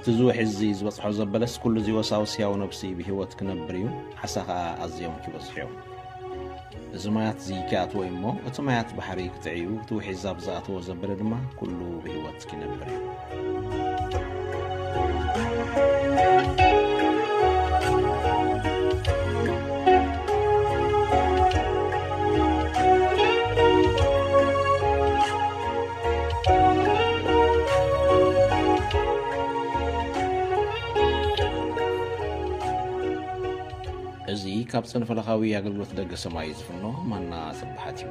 وقت زو حزي زبصحو زبلس كل زي وساوسياو نفسي بهوت كنبريو حساها أزيوم كيبصحيو زمايات زيكات ويمو اتمايات بحري كتعيو توحي زابزات وزبل دما كله بهوت كنبريو ازي كابسن فلخاوي ياغلوت دغ سماي زفنو مانا صبحاتيو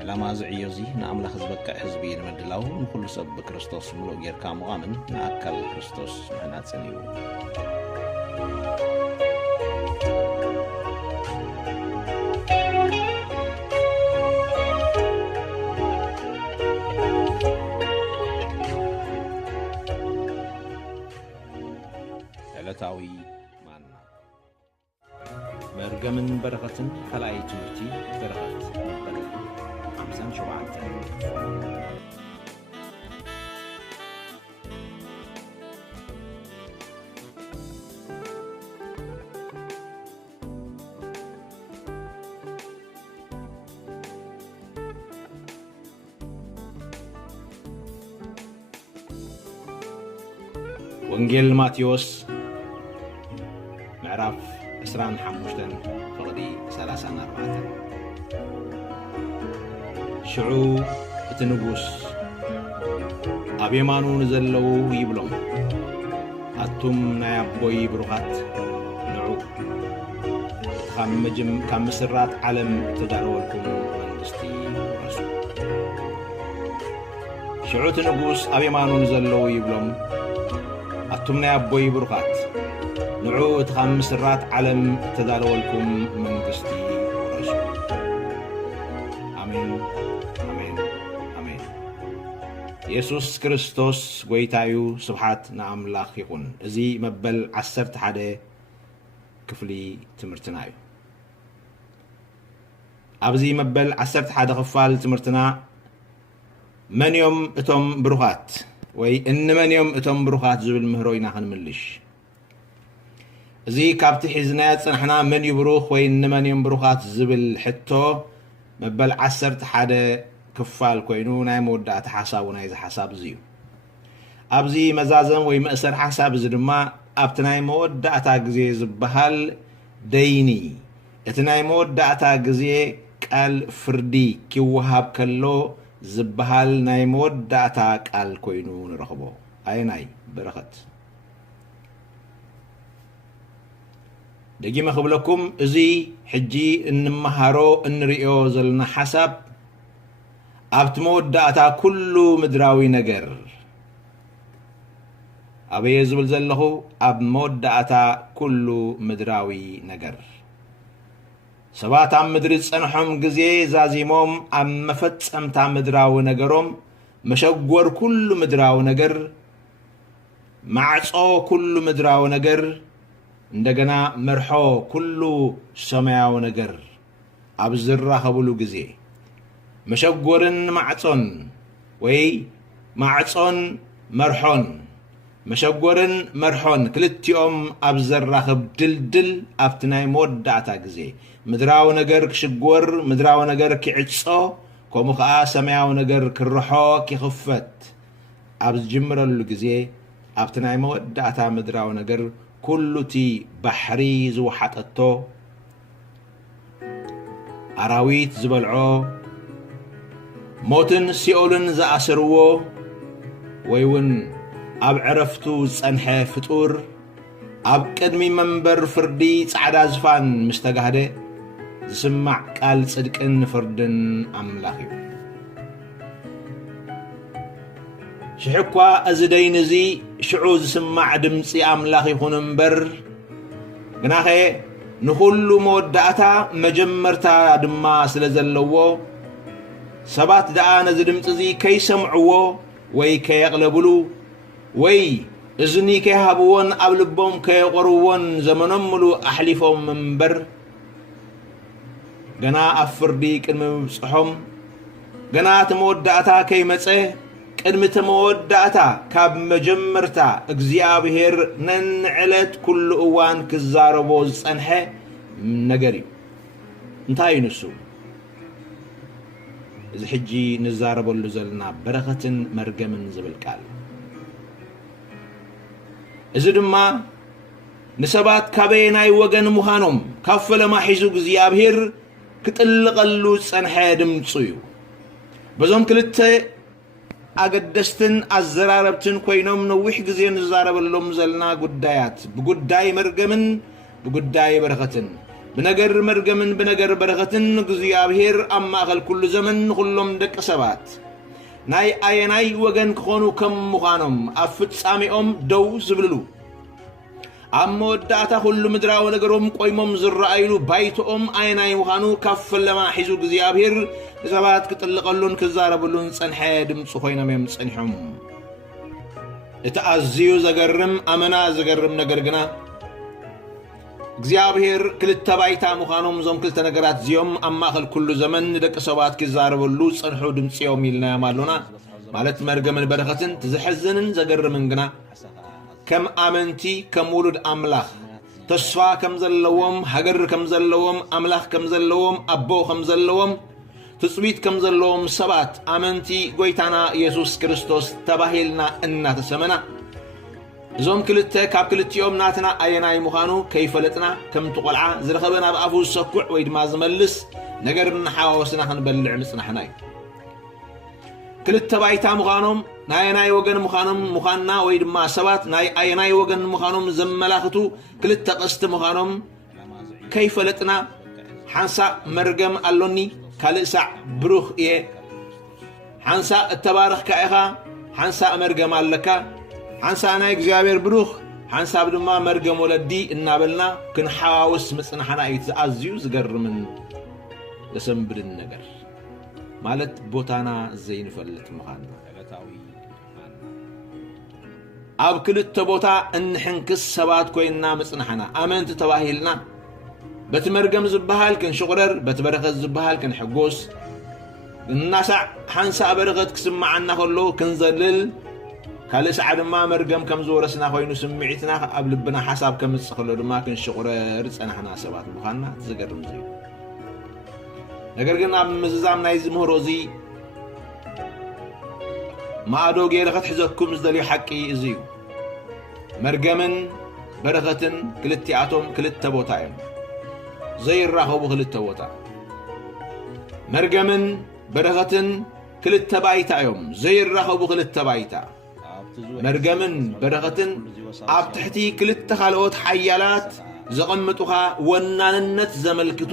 علامه زعيوزي ناملاخ زبك حزبي نمدلاو نكل سب بكريستوس ملو غير كامؤمن ناكل كريستوس منا صنيو علتاوي مرجمن بركة خلاي توتي بركة خمسان شبعة وانجيل ماتيوس معرف اسران حموشتن فقدي 34 شعو اتنبوس ابيمانو نزلو يبلوم اتم نايبوي بروحات نعو كم مسرات علم تدارولكم منستي رسول شعو اتنبوس ابيمانو نزلو يبلوم اتم نايبوي بروحات نعو تخام مسرات علم تدالولكم من قستي ورسول آمين آمين آمين يسوس كريستوس ويتايو سبحات نعم لاخ يكون ازي مبل عسرت حدا كفلي تمرتنايو ابزي مبل عسرت حدا خفال تمرتنا من يوم اتم بروخات وي ان من يوم اتم بروخات زبل مهروينا خنملش زي كابتي حزنات نحنا من يبروخ وين من يبروخات زبل حتو مبل عسرت حدا كفال كوينو ناي مودات حسابنا إذا حساب زيو أبزي مزازن وي مأسر حساب زدما أبتناي مودات غزي زبهال ديني اتناي مودات غزي قال فردي كي وهاب كلو زبهال ناي مودات قال كوينو نرخبو أي ناي بركت دقيمة خبلكم ازي حجي انمهارو انرئيو زلنا حسب ابتمود داتا كل مدراوي نجر ابي يزبل زلهو ابمود داتا كل مدراوي نجر سبات عم مدرس انحم قزي زازيموم عم مفتس امتا مدراوي نجروم مشقور كل مدراوي نجر معصو كل مدراوي نجر عندنا مرحو كله سماو نجر أبزرها خبلو جزي مشقورن معصون وي معصون مرحون مشقورن مرحون كلت يوم أبزرها خبدلدل أفتناي مود دعتا جزي مدراو نجر كشقور مدراو نجر كعصو كومو خا سماو نجر كرحو كخفت أبز جمر الجزي أفتناي مود دعتا مدراو نجر كل تي بحري زو حطتو أراويت زبلعو موتن سيولن زأسرو ويون أب عرفتو زنحة فطور أب قدمي منبر فردي صعدا زفان مستقهده زسمع قال صدقن فردن أملاخيو شحكوا أزدين زي شعوز سمع دمسي أملاخي خننبر قناخي نخلو مودعتا مجمرتا دما سلزلوو سبات دعانا زدمسي كي سمعوو وي كي يغلبلو وي إذني كي هابوون أبلبهم كي يقروون زمنملو أحلفهم منبر قنا أفرديك المبصحهم قنا تمودعتا كي مسيه ቅድሚ ተመወዳእታ ካብ መጀመርታ እግዚአብሔር ነንዕለት ኩሉ እዋን ክዛረቦ ዝጸንሐ ነገር እዩ እንታይ ንሱ እዚ ሕጂ ንዛረበሉ ዘለና በረኸትን መርገምን ዝብል ቃል እዚ ድማ ንሰባት ካበየናይ ወገን ምዃኖም ካብ ፈለማ ሒዙ እግዚአብሔር ክጥልቀሉ ዝጸንሐ ድምፁ እዩ በዞም ክልተ ኣገደስትን ኣዘራረብትን ኮይኖም ነዊሕ ግዜ ንዛረበሎም ዘለና ጉዳያት ብጉዳይ መርገምን ብጉዳይ በረኸትን بنجر مرجمن بنجر برختن እግዚአብሔር ኣብ ማእከል ኩሉ ዘመን ኩሎም ደቂ ሰባት ናይ ኣየናይ ወገን ክኾኑ ከም ምዃኖም ኣብ ፍጻሜኦም ደው ዝብልሉ ኣብ መወዳእታ ኩሉ ምድራዊ ነገሮም ቆይሞም ዝረኣይሉ ባይቶኦም ኣየናይ ምዃኑ ካብ ፈለማ ሒዙ እግዚአብሔር ሰባት ክጥልቀሉን ክዛረብሉን ጸንሐ ድምፁ ኮይኖም እዮም ጸኒሖም እቲ ኣዝዩ ዘገርም ኣመና ዘገርም ነገር ግና እግዚአብሔር ክልተ ባይታ ምዃኖም ዞም ክልተ ነገራት እዚኦም ኣብ ማእከል ኩሉ ዘመን ደቂ ሰባት ክዛረብሉ ጸንሑ ድምፂኦም ኢልና ማለና ማለት መርገምን በረኸትን ትዝሕዝንን ዘገርምን ግና ከም ኣመንቲ ከም ውሉድ ኣምላኽ ተስፋ ከም ዘለዎም ሃገር ከም ዘለዎም ኣምላኽ ከም ዘለዎም ኣቦ ከም ዘለዎም ትጽቢት ከም ዘለዎም ሰባት ኣመንቲ ጎይታና ኢየሱስ ክርስቶስ ተባሂልና እናተሰመና ዞም ክልተ ካብ ክልቲኦም ናትና ኣየናይ ምዃኑ ከይፈለጥና ከም ትቆልዓ ዝረኸበና ብኣፉ ዝሰኩዕ ወይ ድማ ዝመልስ ነገር ንሓዋወስና ክንበልዕ ምጽናሕና እዩ ክልተ ባይታ ምዃኖም ናይ ኣየናይ ወገን ምዃንና ወይ ድማ ሰባት ናይ ኣየናይ ወገን ምዃኖም ዘመላኽቱ ክልተ ቀስቲ ምዃኖም ከይፈለጥና ሓንሳእ መርገም ኣሎኒ ካልእ ሳዕ ብሩኽ እየ ሓንሳእ እተባረኽካ ኢኻ ሓንሳእ መርገም ኣለካ ሓንሳእ ናይ እግዚአብሔር ብሩኽ ሓንሳብ ድማ መርገም ወለዲ እናበልና ክንሓዋውስ ምጽናሕና እዩ ኣዝዩ ዝገርምን ዘሰንብድን ነገር ማለት ቦታና ዘይንፈልጥ ምዃንና ኣብ ክልተ ቦታ እንሕንክስ ሰባት ኮይንና ምጽናሕና ኣመንቲ ተባሂልና በቲ መርገም ዝበሃል ክንሽቁረር በቲ በረኸት ዝበሃል ክንሕጎስ እናሳዕ ሓንሳእ በረኸት ክስማዓና ከሎ ክንዘልል ካልእ ሰዓ ድማ መርገም ከም ዝወረስና ኮይኑ ስምዒትና ኣብ ልብና ሓሳብ ከም ዝጽኸሎ ድማ ክንሽቁረር ጸናሕና ሰባት ምዃንና ዝገርም እዩ ነገር ግን ኣብ ምዝዛም ናይ ዝምህሮ እዚ ማዕዶ ገይረ ክትሕዘኩም ዝደልዮ ሓቂ እዚ እዩ መርገምን በረኸትን ክልቲኣቶም ክልተ ቦታ እዮም ዘይራኸቡ ክልተ ቦታ መርገምን በረኸትን ክልተ ባይታ እዮም ዘይራኸቡ ክልተ ባይታ መርገምን በረኸትን ኣብ ትሕቲ ክልተ ካልኦት ሓያላት ዘቐምጡኻ ወናንነት ዘመልክቱ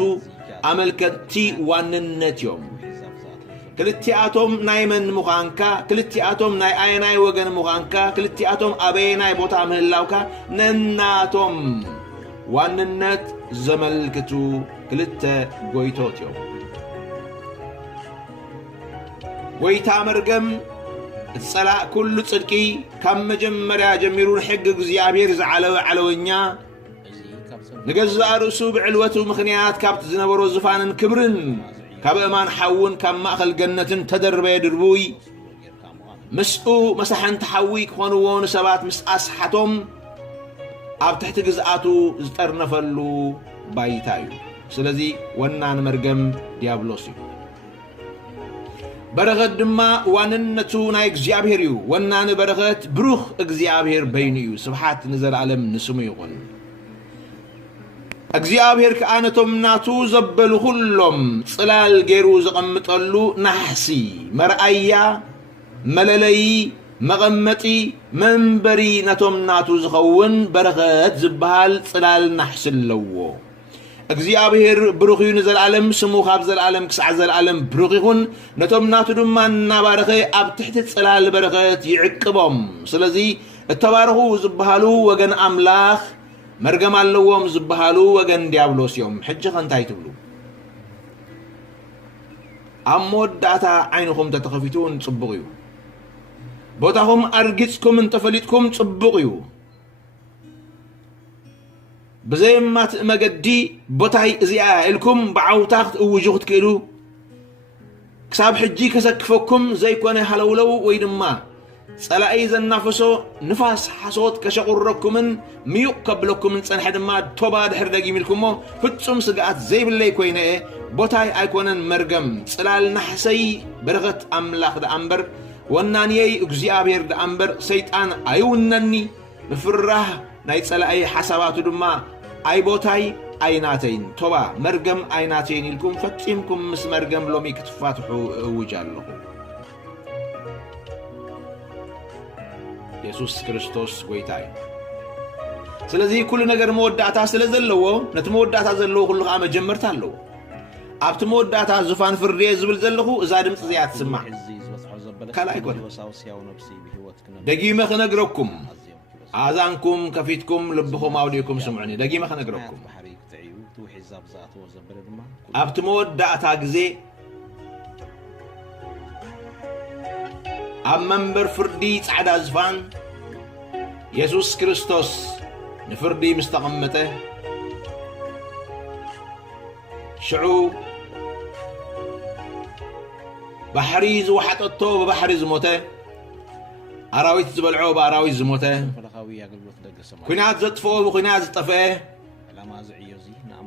ኣመልከቲ ዋንነት እዮም ክልቲኣቶም ናይ መን ምዃንካ ክልቲኣቶም ናይ ኣየናይ ወገን ምዃንካ ክልቲኣቶም ኣበየናይ ቦታ ምህላውካ ነናቶም ዋንነት ዘመልክቱ ክልተ ጎይቶት እዮም ጎይታ መርገም ጸላእ ኩሉ ጽድቂ ካብ መጀመርያ ጀሚሩ ሕግ እግዚአብሔር ዝዓለወ ዓለወኛ ንገዛእ ርእሱ ብዕልወቱ ምኽንያት ካብቲ ዝነበሮ ዝፋንን ክብርን ካብ እማን ሓውን ካብ ማእኸል ገነትን ተደርበየ ድርቡይ ምስኡ መሳሕንቲ ሓዊ ክኾንዎ ንሰባት ምስ ኣስሓቶም ኣብ ትሕቲ ግዝኣቱ ዝጠርነፈሉ ባይታ እዩ ስለዚ ወናን መርገም ዲያብሎስ እዩ በረኸት ድማ ዋንነቱ ናይ እግዚአብሔር እዩ ወናን በረኸት ብሩኽ እግዚአብሔር በይኑ እዩ ስብሓት ንዘለዓለም ንስሙ ይኹን እግዚአብሔር ከኣነቶም ናቱ ዘበሉ ኩሎም ጽላል ገይሩ ዘቐምጠሉ ናሕሲ መርኣያ መለለይ መቐመጢ መንበሪ ነቶም ናቱ ዝኸውን በረኸት ዝበሃል ጽላል ናሕሲ ኣለዎ እግዚአብሔር ብሩኽ እዩ ንዘለዓለም ስሙ ካብ ዘለዓለም ክሳዕ ዘለዓለም ብሩኽ ይኹን ነቶም ናቱ ድማ እናባረኸ ኣብ ትሕቲ ጽላል በረኸት ይዕቅቦም ስለዚ እተባረኹ ዝበሃሉ ወገን ኣምላኽ መርገም ኣለዎም ዝበሃሉ ወገን ዲያብሎስ እዮም ሕጂ እንታይ ትብሉ ኣብ መወዳእታ ዓይንኹም ተተኸፊቱን ጽቡቕ እዩ ቦታኹም ኣርጊጽኩም እንተፈሊጥኩም ጽቡቕ እዩ ብዘይማት መገዲ ቦታይ እዚኣ ኢልኩም ብዓውታ ክትእውጁ ክትክእሉ كساب حجي كسكفكم زي كونه هلولو ويدما صلاي زنافسو نفاس حصوت كشقركمن ميوق كبلكم صنح دما توبا دحر دغيملكمو فصم سغات زي بلي كوينه بوتاي ايكونن مرغم صلال نحسي برغت املاخ د امبر ونانيي اغزيابير د امبر شيطان ايونني بفراه ناي صلاي حساباتو دما اي بوتاي ايناتين توبا مرغم ايناتين لكم فصيمكم مس مرغم لومي كتفاتحو اوجالو ኢየሱስ ክርስቶስ ጎይታዬ ስለዚህ ኩሉ ነገር መወዳታ ስለዘለዎ ነትመወዳታ ዘለዎ ሁሉ ቃ መጀመርታ አለው ኣብቲ መወዳታ ዙፋን ፍርዴ ዝብል ዘለኹ እዛ ድምጽ እዚያ ትስማዕ ካላይ ኮን ደጊመ ክነግረኩም ኣዛንኩም ከፊትኩም ልብኹም ኣውዲኩም ስምዑኒ ደጊመ ክነግረኩም ኣብቲ መወዳታ ግዜ ኣብ መንበር ፍርዲ ጻዕዳ ዝፋን ኢየሱስ ክርስቶስ ንፍርዲ ምስተቐመጠ ሽዑ ባሕሪ ዝወሓጠቶ ብባሕሪ ዝሞተ ኣራዊት ዝበልዖ ብኣራዊት ዝሞተ ኩናት ዘጥፍኦ ብኩናት ዝጠፍአ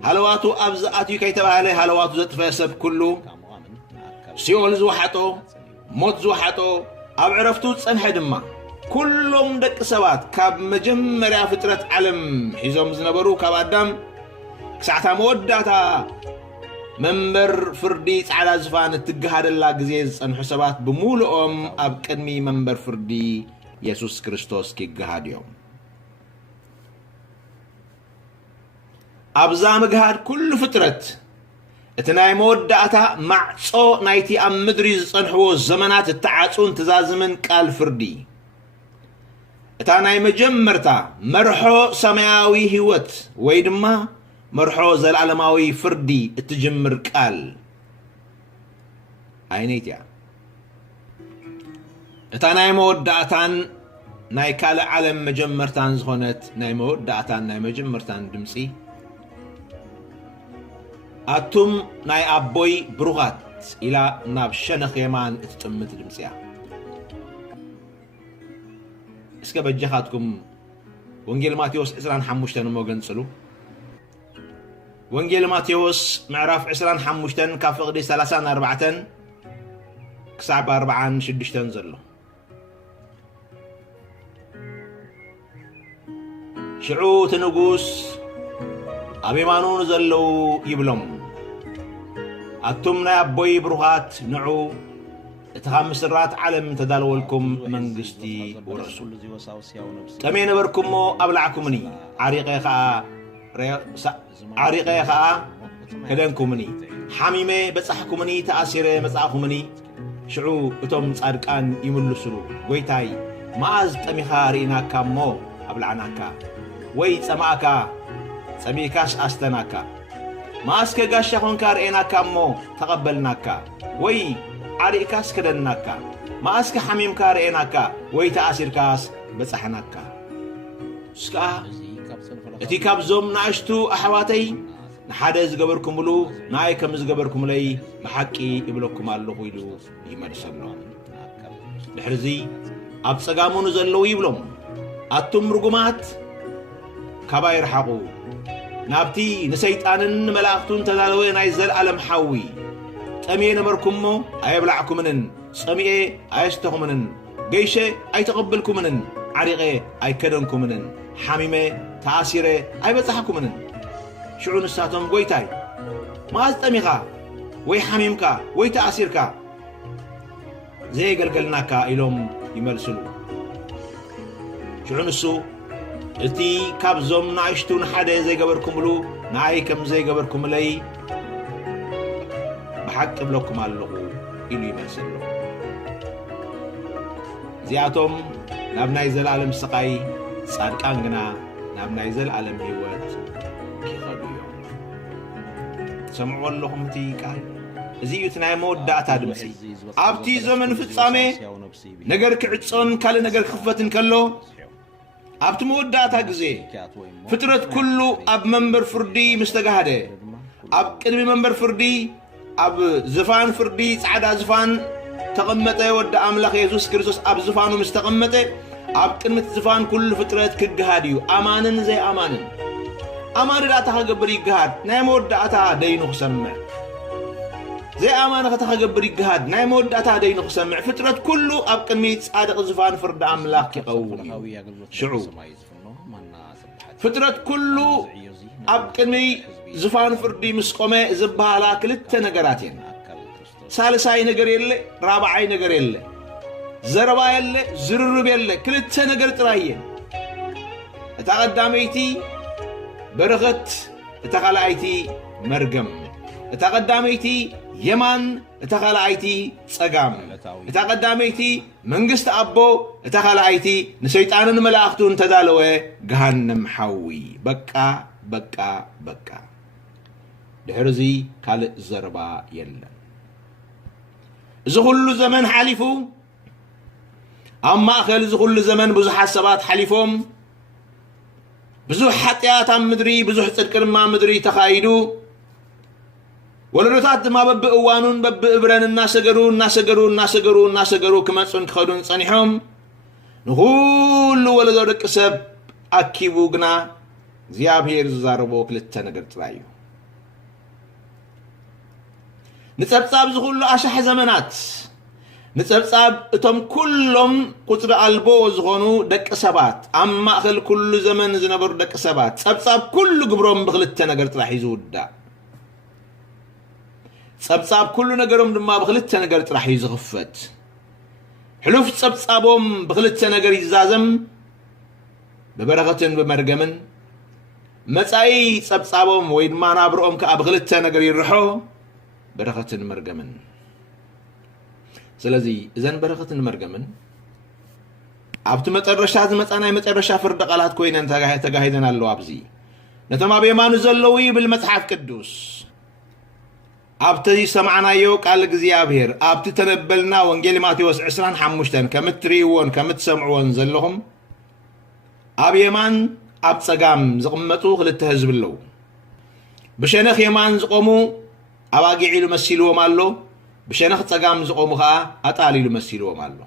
ሃለዋቱ ኣብ ዝኣትዩ ከይተባሃለ ሃለዋቱ ዘጥፍአ ሰብ ኩሉ ሲኦል ዝወሓጦ ሞት ዝወሓጦ ኣብ ዕረፍቱ ጸንሐ ድማ ኩሎም ደቂ ሰባት ካብ መጀመርያ ፍጥረት ዓለም ሒዞም ዝነበሩ ካብ ኣዳም ክሳዕታ መወዳታ መንበር ፍርዲ ጻዕዳ ዝፋን እትገሃደላ ግዜ ዝጸንሑ ሰባት ብሙሉኦም ኣብ ቅድሚ መንበር ፍርዲ ኢየሱስ ክርስቶስ ክገሃድ እዮም ኣብዛ ምግሃድ ኩሉ ፍጥረት እቲ ናይ መወዳእታ ማዕጾ ናይቲ ኣብ ምድሪ ዝጸንሕዎ ዘመናት እተዓጹን ትዛዝምን ቃል ፍርዲ እታ ናይ መጀመርታ መርሖ ሰማያዊ ህይወት ወይ ድማ መርሖ ዘለዓለማዊ ፍርዲ እትጅምር ቃል ኣይነይትያ እታ ናይ መወዳእታን ናይ ካልእ ዓለም መጀመርታን ዝኾነት ናይ መወዳእታን ናይ መጀመርታን ድምፂ ኣቱም ናይ ኣቦይ ብሩኻት ኢላ ናብ ሸነኽ የማን እትጥምት ድምፂያ እስከ በጀኻትኩም ወንጌል ማቴዎስ 25 እሞ ገንጽሉ ወንጌል ማቴዎስ ምዕራፍ 25 ካብ ፍቕዲ 34 ክሳብ 46 ዘሎ ሽዑ ትንጉስ ኣብ የማኑ ዘለው ይብሎም ኣቱም ናይ ኣቦይ ብሩኻት ንዑ እቲ ካብ ምስራት ዓለም ተዳልወልኩም መንግስቲ ውረሱ ጠመየ ነበርኩሞ ኣብላዕኩምኒ ዓሪቐ ኸዓ ከደንኩምኒ ሓሚመ በጻሕኩምኒ ተኣሲረ መጻእኹምኒ ሽዑ እቶም ጻድቃን ይምልሱሉ ጎይታይ መዓዝ ጠሚኻ ርኢናካ እሞ ኣብላዕናካ ወይ ጸማእካ ጸሚእካስ ኣስተናካ ማስከ ጋሻ ኾንካ ርኤናካ እሞ ተቐበልናካ ወይ ዓሪእካስ ከደናካ ማስከ ሓሚምካ ርኤናካ ወይ ተኣሲርካስ በጻሕናካ እስከዓ እቲ ካብዞም ንኣሽቱ ኣሕዋተይ ንሓደ ዝገበርኩምሉ ንኣይ ከም ዝገበርኩምለይ ብሓቂ ይብለኩም ኣለኹ ኢሉ ይመልሰሎም ድሕርዚ ኣብ ጸጋሙ ንዘለዉ ይብሎም ኣቱም ርጉማት ካባይ ይርሓቑ ናብቲ ንሰይጣንን መላእኽቱን ተዳለወ ናይ ዘለዓለም ሓዊ ጠምየ ነበርኩሞ ኣይብላዕኩምንን ጸሚኤ ኣየስተኹምንን ገይሸ ኣይተቐበልኩምንን ዓሪቐ ኣይከደንኩምንን ሓሚመ ተኣሲረ ኣይበጻሕኩምንን ሽዑ ንሳቶም ጎይታይ መዓዝ ጠሚኻ ወይ ሓሚምካ ወይ ተኣሲርካ ዘየገልገልናካ ኢሎም ይመልስሉ ሽዑ ንሱ እቲ ካብዞም ንኣሽቱ ንሓደ ዘይገበርኩምሉ ንኣይ ከም ዘይገበርኩምለይ ብሓቂ እብለኩም ኣለኹ ኢሉ ይመልሰሉ እዚኣቶም ናብ ናይ ዘለዓለም ስቃይ ጻድቃን ግና ናብ ናይ ዘለዓለም ህይወት ይኸዱ እዮም ሰምዑ ኣለኹም እቲ ቃል እዚ እዩ እቲ ናይ መወዳእታ ድምፂ ኣብቲ ዘመን ፍጻሜ ነገር ክዕፆን ካልእ ነገር ክኽፈትን ከሎ ኣብቲ መወዳእታ ግዜ ፍጥረት ኩሉ ኣብ መንበር ፍርዲ ምስ ተጋሃደ ኣብ ቅድሚ መንበር ፍርዲ أب زفان فردي سعدا زفان تقمته ود أملاك يسوع كريستوس أب زفانه مستقمته أب كلمة زفان كل فترة كجهاديو أمانن زي أمانن أمان لا تهجبري جهاد نايمود أتا دينه سمع زي أمانة تهجبري جهاد نايمود أتا دينه سمع فترة كله أب كلمة سعدا زفان فرد أملاك يقوي شعوب فترة كله أب كلمة زفان فردي مسقمة زبالة كلت نجاراتين سالساي نجار يله رابعاي نجار يله زربا يله زررب يله كلت نجار تراين تقدميتي برغت تقلعيتي مرجم تقدميتي يمان تقلعيتي صقام تقدميتي منجست أبو تقلعيتي نشيطان ملاختون تدالوه جهنم حوي بكا دهرزي كال زربا يلا زغل زمن حليفو أما أخل زغل زمن بزح حسابات حليفهم بزح حتيات مدري بزح تذكر ما مدري تخايدو ولرتات ما ببقوانون ببقبرن الناس جرو كما تخدون صنيحهم نقول ولا ذلك سب أكيبو جنا زيابير زاربو كلتا نقر ترايو نتسبساب زغلو أشح زمنات نتسبساب اتم كلهم قطر ألبو زغنو دك سبات أما أخل كل زمن زنبر دك سبات سبساب كل قبرهم بغلتا نقر تراحي زودا سبساب كل نقرهم دما بغلتا نقر تراحي زغفت حلوف سبسابهم بغلتا نقر يزازم ببرغة بمرقمن متاي سبسابهم وين ما نابرهم كأبغلتا نقر يرحو برغة مرقمن سلازي إذن برغة مرقمن عبت متقرشات متانا متقرشا فرد قالات كوين تقاهدنا اللو عبزي نتما بيمانو زلوي بالمتحف كدوس عبتي سمعنا يوك على الجزيابير عبت تنبلنا وانجيل ماتيوس عسران حموشتن كمتريون كمتسمعون زلهم عب يمان عب سقام زقمتو خلت هزب اللو بشنخ يمان زقومو أواقعي لمسيلو مالو بشنخ سقام زقومو خا أطالي لمسيلو مالو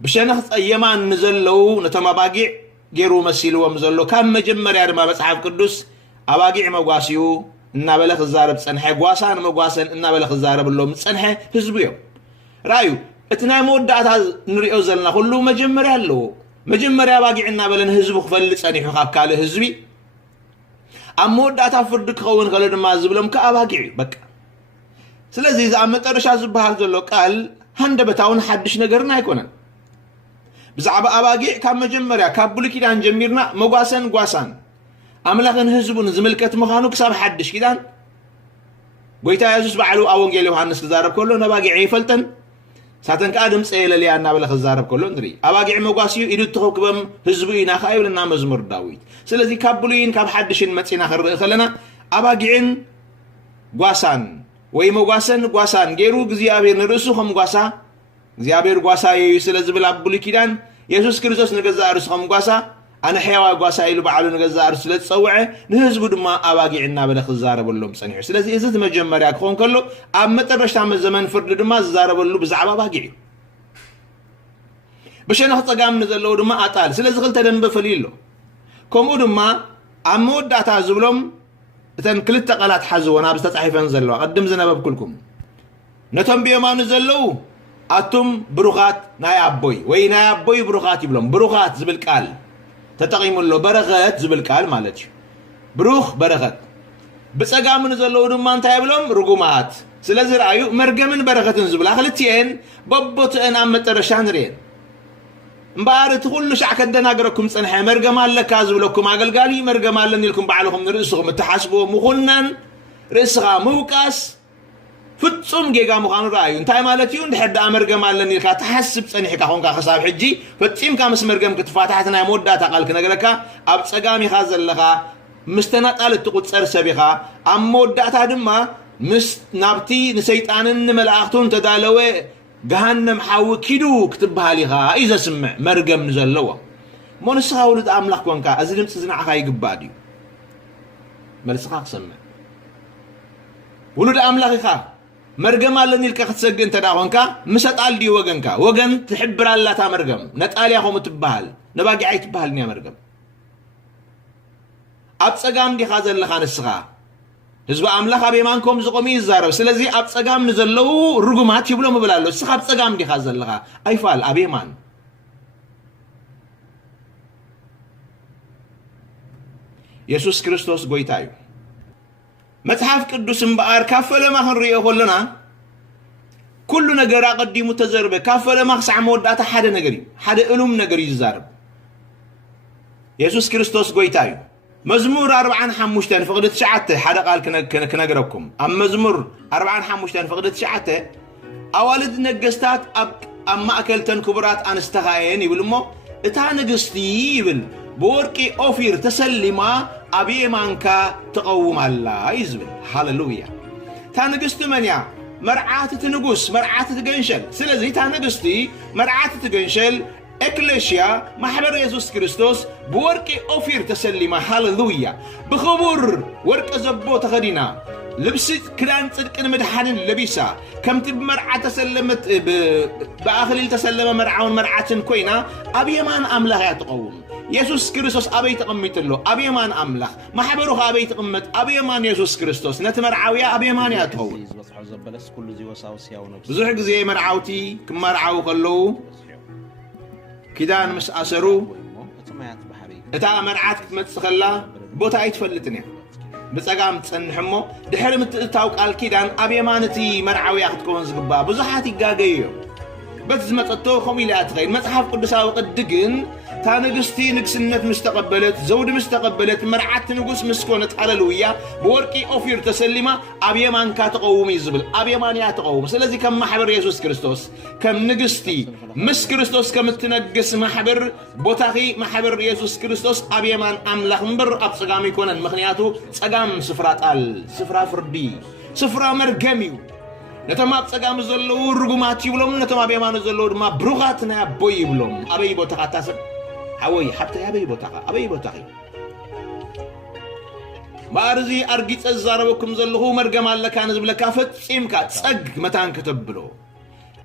بشنخ يمان نزلو نتما باقع جيرو مسيلو مزلو كم مجمر يارما بصحاب قدوس أواقع مقاسيو إنا بلخ الزارب تسنحي قواسان مقواسن إنا بلخ الزارب اللوم تسنحي هزبيو رايو اتنا مودات نريو زلنا كلو مجمر يالو مجمر ياباقع إنا بلن هزبو خفل تسنحي خاكالي هزبي أمودات فردك خون خلد ما زبلهم كأواقع بك سلازي إذا أمت أرشا زبها زلو قال هند بتاون حدش نقرنا يكونن بزعب أواقع كام مجمريا كابولي كيدان جميرنا مقاسن قواسان أملاخن هزبون زملكت مخانو كساب حدش كيدان قويتا يسوس بعلو أونجيل يوحنس الزارب كله نباقع عيفلتن ساتن كادم سيلا لي أنا بلخ الزارب كله ندري أواقع مقاسيو إدو تخوكبهم هزبوين أخايو لنا مزمور داويد سلازي كابولين كاب حدشين متسينا خلنا أواقعين قواسان ويمو قواسان جيرو زيابير نرسو خم قواسا زيابير قواسا يسلز بالعبولي كيدان يسوس كريستوس نغزا أرسو خم قواسا أنا حيوا قواسا إلو بعلو نغزا أرسو لتصوعي نهزبو دما أواقعنا بلخ الزارب اللوم صنيح سلازي إذا تمجمر يكون كله أمتر رشتام الزمن فرد دما الزارب اللو بزعب أواقعي بشينا خطا قام نزلو دما أطال سلازي خلتا دنب فليلو كومو دما أمود داتا زبلوم إذن كلتا قلات حزونا بستطعيفان زلوا قدم زنباب كلكم نتم بيما نزلو أتم بروخات ناي أبوي وي ناي أبوي بروخات يبلوم بروخات زبل قال تتقيمون له برغات زبل قال مالتش بروخ برغات بسقام نزلو دما انتا يبلوم رقومات سلازي رأيو مرقمن برغات زبل أخلتين ببطئن أمت رشان رين مبارت كل شعك الدناقركم صنحي مرقم لك ازولكم عقلقالي مرقم لكم بعلهم رئيسهم تحاسبوا مخنن رئيسها موكاس ፍጹም ጌጋ ምዃኑ ራእዩ እንታይ ማለት እዩ እንድሕር መርገም ኣለኒ ኢልካ ተሓስብ ፀኒሕካ ኾንካ ክሳብ ሕጂ ፈፂምካ ምስ መርገም ክትፋታሕት ናይ መወዳእታ ቃል ክነግረካ ኣብ ፀጋም ኢኻ ዘለኻ ምስ ተናጣል እትቁፀር ሰብ ኢኻ ኣብ መወዳእታ ድማ ምስ ናብቲ ንሰይጣንን ንመላእኽቱን ተዳለወ ገሃነም ሓዊ ኪዱ ክትበሃል ኢኻ እዩ ዘስምዕ መርገም ንዘለዎ እሞ ንስኻ ውሉድ ኣምላኽ ኮንካ እዚ ድምፂ ዝንዓኻ ይግባእ ድዩ መልስኻ ክሰምዕ ولد أملاخك مرقم على نيلك خسج أنت داونك مسات على دي وجن تحبر الله تا مرقم نتقال يا خو تبهال نباقي عيت بهال نيا مرقم أبصقام دي خازن لخان السخا هزب أملاخ أبي مانكم زقومي الزارب سلزي أبصقام نزلو رقمات يبلو مبلالو السخا أبصقام دي خازن لخا أي فال أبي مان يسوس كريستوس قويتايو متحف قدوس مبار كافل ما خنريه كلنا كل نجر قديمو تجربه كافل ما خصع مودات حدا نجري حدا علوم نجري يزارب يسوس كريستوس قويتايو مزمور 45 فقد تشعته حدا قال كنجربكم ام مزمور 45 فقد تشعته اوالد نجستات ام ماكلتن كبرات انستغاين يبلمو اتا نجستي يبل بوركي اوفير تسلما أبي مانكا تقوم الله يزبل هاللويا تانقست منيا مرعات تنقص مرعات تجنشل سلزي تانقستي مرعات تجنشل إكليشيا محبر يسوع كريستوس بوركي أوفير تسليما هاللويا بخبر ورك زبو تخدينا لبست كلان صدق مدحان لبيسا كم تب مرعة تسلمت بآخر تسلم مرعون مرعة كوينا أبي مان أملاها يتقوم يسوع كريستوس أبي تقمت له أبي مان أملاخ ما حبروها أبي تقمت أبي مان يسوع كريستوس نتمرعويا أبي مان يتقوم بزوج زي مرعوتي كم مرعو قلو كدان مس أسرو إتا مرعات متسخلا بوتا يتفلتني بس أقام تسنحمو دحرم تاوك الكيدان أبي مانتي مرعوي أخذ كون زقبا بزحاتي قاقيو بس زمتطو خمي لا تغير متحف قدسا وقدقن تانقستي نقسنت مستقبلت زود مستقبلت مرعات نقص مسكونت هاللويا بوركي أوفير تسليما أبي مان كاتقوم يزبل أبي مان ياتقوم سلازي كم محبر يسوع كريستوس كم نقستي مس كريستوس كم تنقس محبر بوتاخي محبر يسوع كريستوس أبي مان أملاخ مبر أبصقامي كونن مخنياتو صقام سفرات سفرا فردي سفرا مرقميو نتما أبصقام زلو رقمات يبلوم نتما أبي مان زلو ما بروغاتنا بوي يبلوم أبي بوتاخا تاسب حوي حتى يا أبي بوتاخي بارزي أرجيت الزاربكم زلهو مرجم على كان زبلكا فتسيمكا تسق متان كتبلو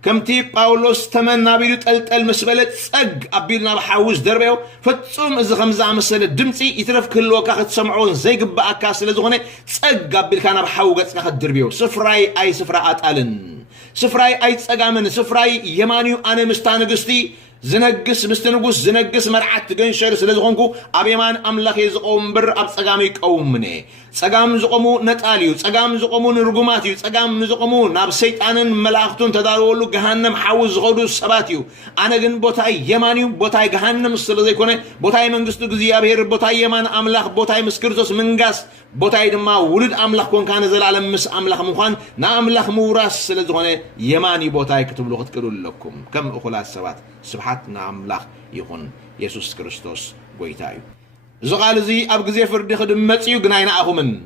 كمتي باولوس تمنى بيدو تقلتل مسبلت تسق أبيلنا بحاوز دربيو فتسوم إذا خمزة مسألة دمتي يترف كل وقت تسمعون زي قبا أكاس لزغني تسق أبيل كان بحاوز كاخد دربيو سفراي أي سفراءات ألن سفراي أي تسقامن سفراي يمانيو أنا مستانقستي زنقس مستنقس زنقس مرعات تجنشر سلزغنكو أبيمان أملاخ يزقوم بر أب سقامي قومني سقام زقومو نتاليو سقام زقومو نرقماتيو سقام زقومو ناب سيطانن ملاختون تدارولو جهنم حوز غدو سباتيو أنا جن بوتاي يمانيو بوتاي جهنم سلزي كونه بوتاي منقستو جزيابير بوتاي يمان أملاخ بوتاي مسكرتوس منقاس بوتاي دما ولد أملاخ كون كان زلالم مس أملاخ مخان نا أملاخ موراس سلزغني يماني بوتاي كتب لغت كلول لكم كم أخلاص سبات سبحاتنا أملاخ يخون يسوع كريستوس قويتايو زغال زي أبغ زي فرد خدم متيو جناينا أخومن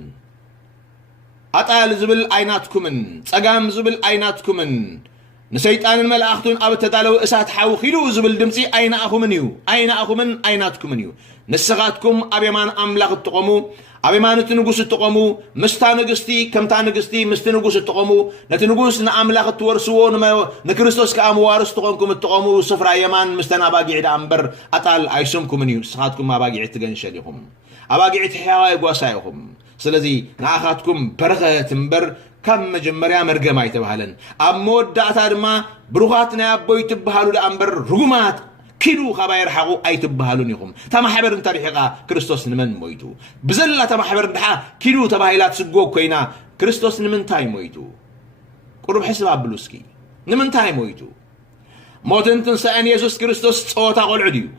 أطال زبل أيناتكمن سقام زبل أيناتكمن نسيطان الملأختون أب تدالو إسات حاو خيلو زبل دمسي أين أخومنيو أين أخومن أيناتكمنيو نسغاتكم أبيمان أملاخ التقومو أبيمان تنقوس التقومو مستانقستي كمتانقستي مستنقوس التقومو نتنقوس نأملاخ التورسوو نكريستوس كأموارس تقومكم التقومو سفر أيمان مستنا باقي أمبر أطال أيسمكم منيو سغاتكم ما باقي تغنشليهم أباقي حياوي قواسايهم سلزي ناخاتكم برغة تنبر كم مجمريا مرقما يتبهالن أمود داتا دما بروغاتنا يابو يتبهالو لأمبر رقمات كيلو خباير حقو أي تبهالون يخم تما حبر انت رحقا كريستوس نمن مويتو بزلا تما حبر انتحا كيلو تباهيلات سقوك كوينا كريستوس نمن تاي مويتو قرب حسب عبلوسكي نمن تاي مويتو موتن تنسان يسوس كريستوس صوتا قول عديو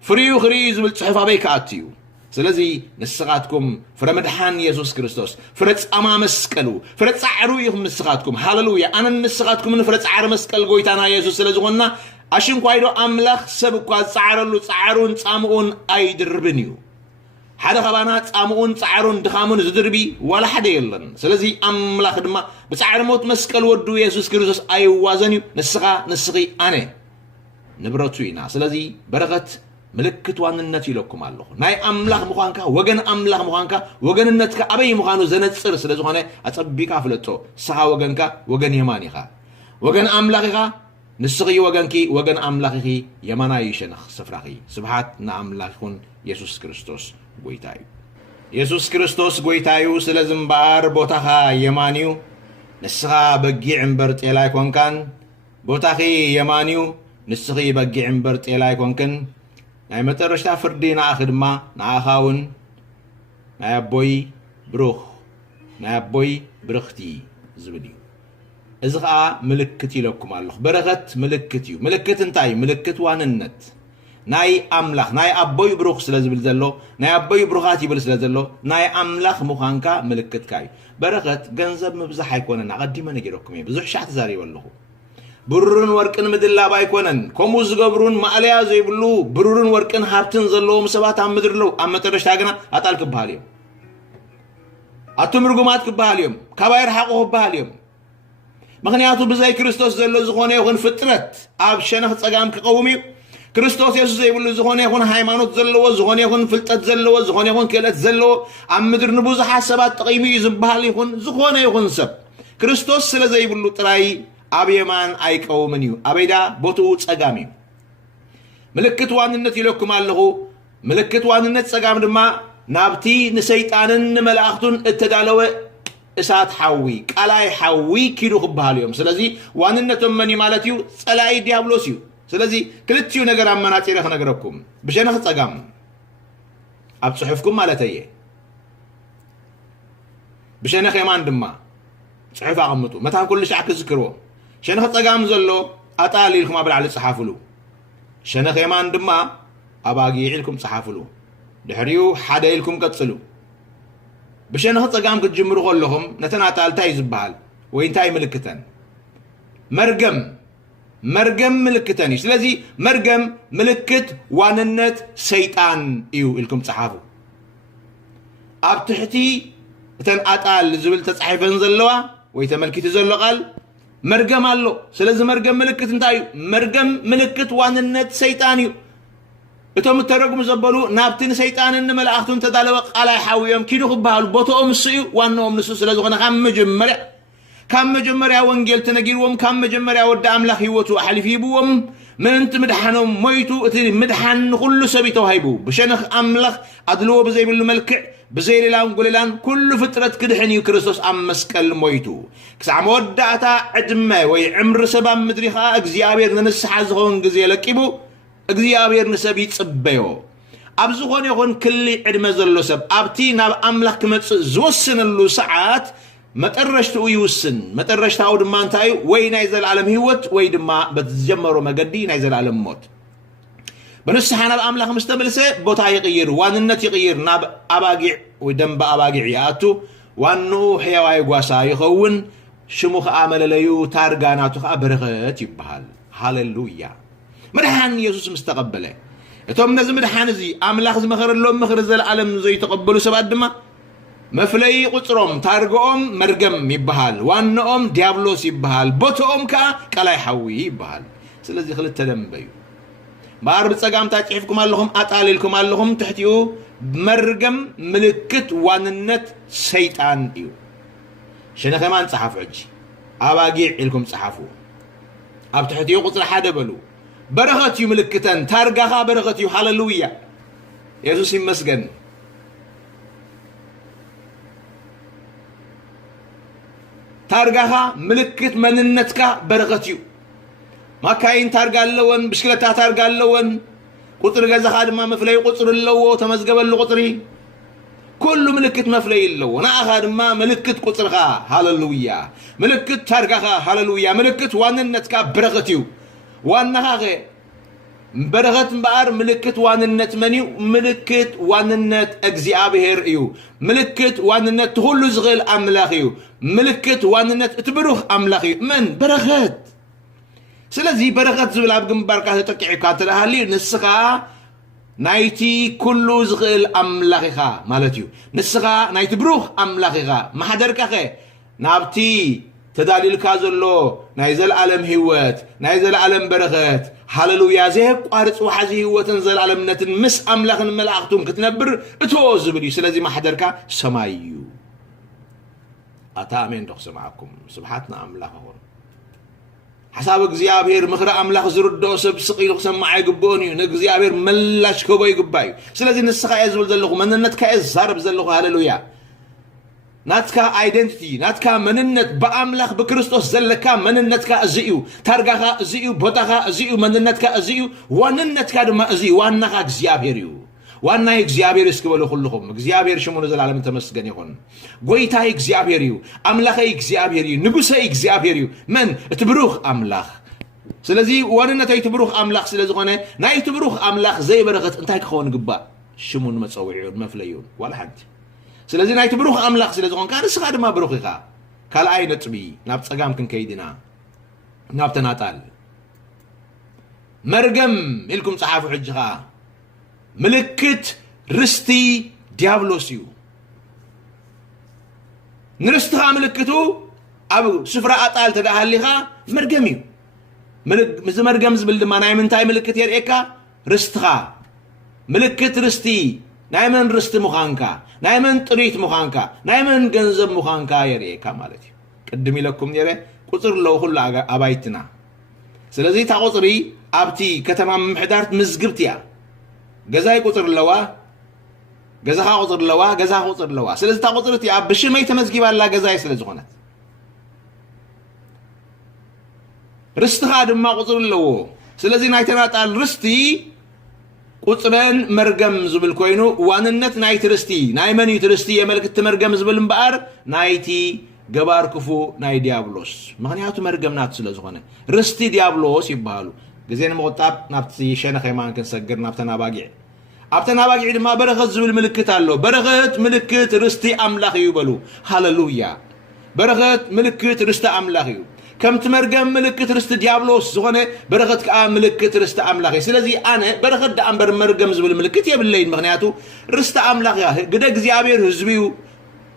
فريو خريز بالصحفة بيك آتيو سلازي نسخاتكم فرمدحان يسوس كريستوس فرت أمام مسكلو فرت سعرو يهم نسخاتكم هاللويا أنا نسخاتكم من فرت سعر مسكل قويتانا يسوس سلازونا عشان قايدو أملاخ سبقوا سعرلو سعرون سامون أي دربنيو حدا خبانات سامون سعرون دخامون زدربي ولا حدا يلن سلازي أملاخ دما بسعر موت مسكل ودو يسوس كريستوس أي وازنيو نسخي أنا نبرتوينا سلازي برغت ምልክት ዋንነት ይለኩም ኣለኹ ናይ ኣምላኽ ምዃንካ ወገን ኣምላኽ ምዃንካ ወገንነትካ ኣበይ ምዃኑ ዘነጽር ስለ ዝኾነ ኣጸቢካ ፍለጦ ስኻ ወገንካ ወገን የማን ኢኻ ወገን ኣምላኽ ኢኻ ንስኺ ወገንኪ ወገን ኣምላኽ ኢኺ የማናይ ሸነኽ ስፍራኺ ስብሓት ንኣምላኽ ይኹን ኢየሱስ ክርስቶስ ጎይታ እዩ ኢየሱስ ክርስቶስ ጎይታ እዩ ስለ ዝምባር ቦታኻ የማን እዩ ንስኻ በጊዕ እምበር ጤላ ኣይኮንካን ቦታኺ የማን እዩ ንስኺ በጊዕ እምበር ጤላ ኣይኮንክን ናይ መጨረሻ ፍርዲ ንኣኺ ድማ ንኣኻ እውን ናይ ኣቦይ ብሩኽ ናይ ኣቦይ ብርኽቲ ዝብል እዩ እዚ ከዓ ምልክት ኢለኩም ኣለኹ በረኸት ምልክት እዩ ምልክት እንታይ እዩ ምልክት ዋንነት ናይ ኣምላኽ ናይ ኣቦይ ብሩኽ ስለ ዝብል ዘሎ ናይ ኣቦይ ብሩኻት ይብል ስለ ዘሎ ናይ ኣምላኽ ምዃንካ ምልክትካ እዩ በረኸት ገንዘብ ምብዛሕ ኣይኮነን ኣቐዲመ ነጊረኩም እየ ብዙሕ ሻዕ ተዛሪበ ኣለኹ ብሩርን ወርቅን ምድላብ ኣይኮነን ከምኡ ዝገብሩን ማዕለያ ዘይብሉ ብሩርን ወርቅን ሃብትን ዘለዎም ሰባት ኣብ ምድሪ ኣለው ኣብ መጨረሻ ግና ኣጣል ክበሃል እዮም ኣቶም ርጉማት ክበሃል እዮም ካባይ ረሓቑ ክበሃል እዮም ምክንያቱ ብዘይ ክርስቶስ ዘሎ ዝኾነ ይኹን ፍጥረት ኣብ ሸነኽ ፀጋም ክቐውም እዩ ክርስቶስ ኢየሱስ ዘይብሉ ዝኾነ ይኹን ሃይማኖት ዘለዎ ዝኾነ ይኹን ፍልጠት ዘለዎ ዝኾነ ይኹን ክእለት ዘለዎ ኣብ ምድሪ ንብዙሓት ሰባት ጠቒሙ እዩ ዝበሃል ይኹን ዝኾነ ይኹን ሰብ ክርስቶስ ስለ ዘይብሉ ጥራይ ኣብ የማን ኣይቀውምን እዩ ኣበይዳ ቦትኡ ፀጋም እዩ ምልክት ዋንነት ኢለኩም ኣለኹ ምልክት ዋንነት ፀጋም ድማ ናብቲ ንሰይጣንን ንመላእኽቱን እተዳለወ እሳት ሓዊ ቃላይ ሓዊ ኪዱ ክበሃል እዮም ስለዚ ዋንነቶም መን ማለት እዩ ፀላኢ ዲያብሎስ እዩ ስለዚ ክልቲኡ ነገር ኣብ መናፂረ ክነግረኩም ብሸነኽ ፀጋም ኣብ ፅሑፍኩም ማለት እየ ብሸነኽ የማን ድማ ፅሑፍ ኣቐምጡ መታን ኩሉ ሻዕ ክዝክርዎ ሸነኽ ፀጋም ዘሎ ኣጣል ኢልኩም ኣብ ላዕሊ ፀሓፍሉ ሸነኽ የማን ድማ ኣባጊዕ ኢልኩም ፀሓፍሉ ድሕሪኡ ሓደ ኢልኩም ቀፅሉ ብሸነኽ ፀጋም ክትጅምሩ ከለኹም ነተን ኣጣል እንታይ ዝበሃል ወይ እንታይ ምልክተን መርገም ምልክተን እዩ ስለዚ መርገም ምልክት ዋንነት ሰይጣን እዩ ኢልኩም ፀሓፉ ኣብ ትሕቲ እተን ኣጣል ዝብል ተፃሒፈን ዘለዋ ወይ ተመልኪቱ ዘሎ ቃል መርገም ኣሎ ስለዚ መርገም ምልክት እንታይ እዩ መርገም ምልክት ዋንነት ሰይጣን እዩ እቶም ተረጉሙ ዘበሉ ናብቲ ንሰይጣንን ንመላእኽቱን ተዳለወ ቃላይ ሓዊዮም ኪዱ ክበሃሉ ቦትኦም ንሱ እዩ ዋናኦም ንሱ ስለ ዝኾነ ካብ መጀመርያ ወንጌል ተነጊርዎም ካብ መጀመርያ ወዲ ኣምላኽ ሂወቱ ኣሕሊፍ ሂብዎም ምእንቲ ምድሓኖም ሞይቱ እቲ ምድሓን ንኩሉ ሰብ ተዋሂቡ ብሸነኽ ኣምላኽ ኣድልዎ ብዘይብሉ መልክዕ ብዘይ ሌላን ጉሌላን ኩሉ ፍጥረት ክድሕን እዩ ክርስቶስ ኣብ መስቀል ሞይቱ ክሳዕ መወዳእታ ዕድመ ወይ ዕምሪ ሰብ ኣብ ምድሪ ከዓ እግዚኣብሔር ንንስሓ ዝኸውን ግዜ ለቂቡ እግዚኣብሔር ንሰብ ይፅበዮ ኣብ ዝኾነ ይኹን ክሊ ዕድመ ዘሎ ሰብ ኣብቲ ናብ ኣምላኽ ክመፅእ ዝወስነሉ ሰዓት መጠረሽትኡ ይውስን መጠረሽታኡ ድማ እንታይ እዩ ወይ ናይ ዘለዓለም ሂወት ወይ ድማ በዝጀመሮ መገዲ ናይ ዘለዓለም ሞት በንስሓ ናብ ኣምላኽ ምስ ተመልሰ ቦታ ይቕይር ዋንነት ይቕይር ናብ ኣባጊዕ ወይ ደንባ ኣባጊዕ ይኣቱ ዋንኡ ሕያዋይ ጓሳ ይኸውን ሽሙ ከዓ መለለዩ ታርጋ ናቱ ከዓ በረኸት ይበሃል ሃሌሉያ መድሓን ኢየሱስ ምስ ተቐበለ እቶም ነዚ መድሓን እዚ ኣምላኽ ዝመኸረሎም ምኽሪ ዘለዓለም ዘይተቐበሉ ሰባት ድማ መፍለይ ቁፅሮም ታርግኦም መርገም ይበሃል ዋንኦም ዲያብሎስ ይበሃል ቦትኦም ከዓ ቃላይ ሓዊ ይበሃል ስለዚ ክልተ ደንበ እዩ ባር ብፀጋም ታጭሕፍኩም ኣለኹም ኣጣሊልኩም ኣለኹም ትሕቲኡ መርገም ምልክት ዋንነት ሰይጣን እዩ ሸነኽ የማን ፀሓፉ ሕጂ ኣባጊዕ ኢልኩም ፀሓፉ ኣብ ትሕቲኡ ቁፅሪ ሓደ በሉ በረኸት እዩ ምልክተን ታርጋኻ በረኸት እዩ ሃሌሉያ ኢየሱስ ይመስገን ታርጋኻ ምልክት መንነትካ በረኸት እዩ ማካይን ታርጋ ኣለወን ብሽክለታ ታርጋ ኣለወን ቁፅሪ ገዛኻ ድማ መፍለይ ቁፅሪ ኣለዎ ተመዝገበሉ ቁፅሪ ኩሉ ምልክት መፍለይ ኣለዎ ንኣኻ ድማ ምልክት ቁፅርኻ ሃሌሉያ ምልክት ታርጋኻ ሃሌሉያ ምልክት ዋንነትካ በረኸት እዩ ዋናኻ በረኸት እምበኣር ምልክት ዋንነት መን እዩ ምልክት ዋንነት እግዚኣብሔር እዩ ምልክት ዋንነት ትኩሉ ዝኽእል ኣምላኽ እዩ ምልክት ዋንነት እትብሩኽ ኣምላኽ እዩ መን በረኸት ስለዚ በረኸት ዝብል ኣብ ግንባርካ ተጠቂዕካ እንተደሃሊ ንስኻ ናይቲ ኩሉ ዝኽእል ኣምላኽ ኢኻ ማለት እዩ ንስኻ ናይቲ ብሩኽ ኣምላኽ ኢኻ ማሕደርካ ናብቲ ተዳሊልካ ዘሎ نايزل عالم هيوت نايزل عالم برغت هاللويا زي قارص وحزي هيوتن زل عالم نتن مس أملاخن ملاختم كتنبر اتوز بلي سلازي ما حدركا سمايو أتامين دخ سمعكم سبحاتنا أملاخهم حساب እግዚአብሔር ምኽረ አምላኽ ዝርድኦ ሰብ ስቂሉ ክሰማዕ ይግብኦን እዩ ንእግዚአብሔር መላሽ ክቦ ይግባዩ ስለዚ ንስኻ እየ ዝብል ዘለኹ መንነትካ እየ ዝዛረብ ዘለኹ ሃሌሉያ ናትካ አይደንቲቲ ናትካ መንነት በአምላኽ በክርስቶስ ዘለካ መንነትካ እዚ እዩ ታርጋኻ እዚ እዩ ቦታኻ እዚ እዩ መንነትካ እዚ እዩ ዋንነትካ ድማ እዚ ዋናኻ እግዚአብሔር እዩ ዋና እግዚአብሔር እስክበሉ ሁሉም እግዚአብሔር ሽሙ ለዘላለም ተመስገን ይሁን ጎይታዬ እግዚአብሔር እዩ አምላኬ እግዚአብሔር እዩ ንጉሴ እግዚአብሔር እዩ መን እትብሩኽ አምላኽ ስለዚህ ዋንነተይ ትብሩኽ አምላኽ ስለዝኾነ ናይ ትብሩኽ አምላኽ ዘይበረኸት እንታይ ክኸውን ግባእ ሽሙን መፀውዒውን መፍለዩን ዋላ ሓንቲ ስለዚህ ናይ ትብሩኽ አምላኽ ስለዝኾንካ ንስኻ ድማ ብሩኽ ኢኻ ካልኣይ ነጥቢ ናብ ፀጋም ክንከይድና ናብ ተናጣል መርገም ኢልኩም ፀሓፉ ሕጅኻ ملكت رستي ديابلوسيو نرستها ملكتو أبو سفرة أطال تداها الليها مرقميو مرقم زبل دما نايمن تاي ملكت يرئيكا رستها ملكت رستي نايمن رست مخانكا نايمن طريت مخانكا نايمن جنزب مخانكا يرئيكا مالتي قدمي لكم يرئي قطر لو خل أبايتنا سلازي تاقطري أبتي كتمام محدارت مزقبتيا جزاي قطر لوا جزاها قطر لوا جزاها قطر لوا سلازي تاقطرتي أب بشي ما يتمزقب على جزاي سلازي غنات رستها دما قطر لوا سلازي نايتنات على رستي قطرن مرقم زبل كوينو واننت نايت رستي نايمن يترستي يملك التمرقم زبل مبار نايتي جبار كفو ناي ديابلوس مغنياتو مرقم نات سلازي غنات رستي ديابلوس يبهالو جزين مغطاب نبتي شينا خيمان كنسجر نبتنا باقي أبتنا باقي ما برغت زبل ملكت الله برغت ملكت رستي أملاخ يبلو هاللويا برغت ملكت رست أملاخ كم تمرقم ملكت رست ديابلوس زغنة برغت كأ ملكت رست أملاخ سلازي أنا برغت أمبر مرقم زبل ملكت يا بالليل مغنياتو رست أملاخ قدك زيابير هزبيو